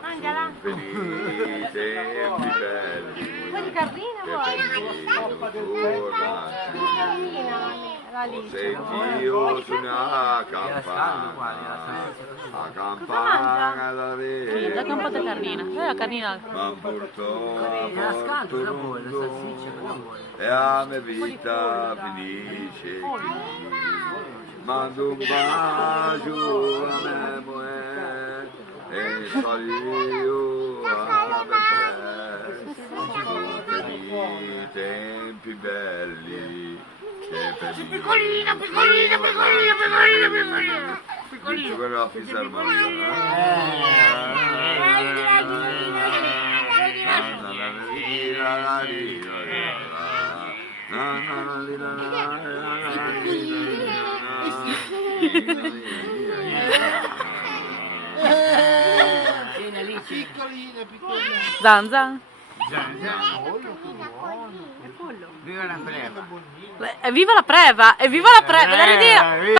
Mangiala. Felici tempi belli. Un po' di carrina vuoi? La lì. Senti io su una campana, la campana da Sì, la campata carnina. La carnina. ma portò La scatola la vuole, la salsiccia cosa vuole? e a me vita finisce qui. Mando un bacio a me moe e salio a me per i tempi belli che per Piccolina, piccolina, piccolina, piccolina, piccolina. Piccolina. Quella la fisarmonia. Piccolina, piccolina. Zan zan. Viva la preva. Evviva la preva! Evviva la preva!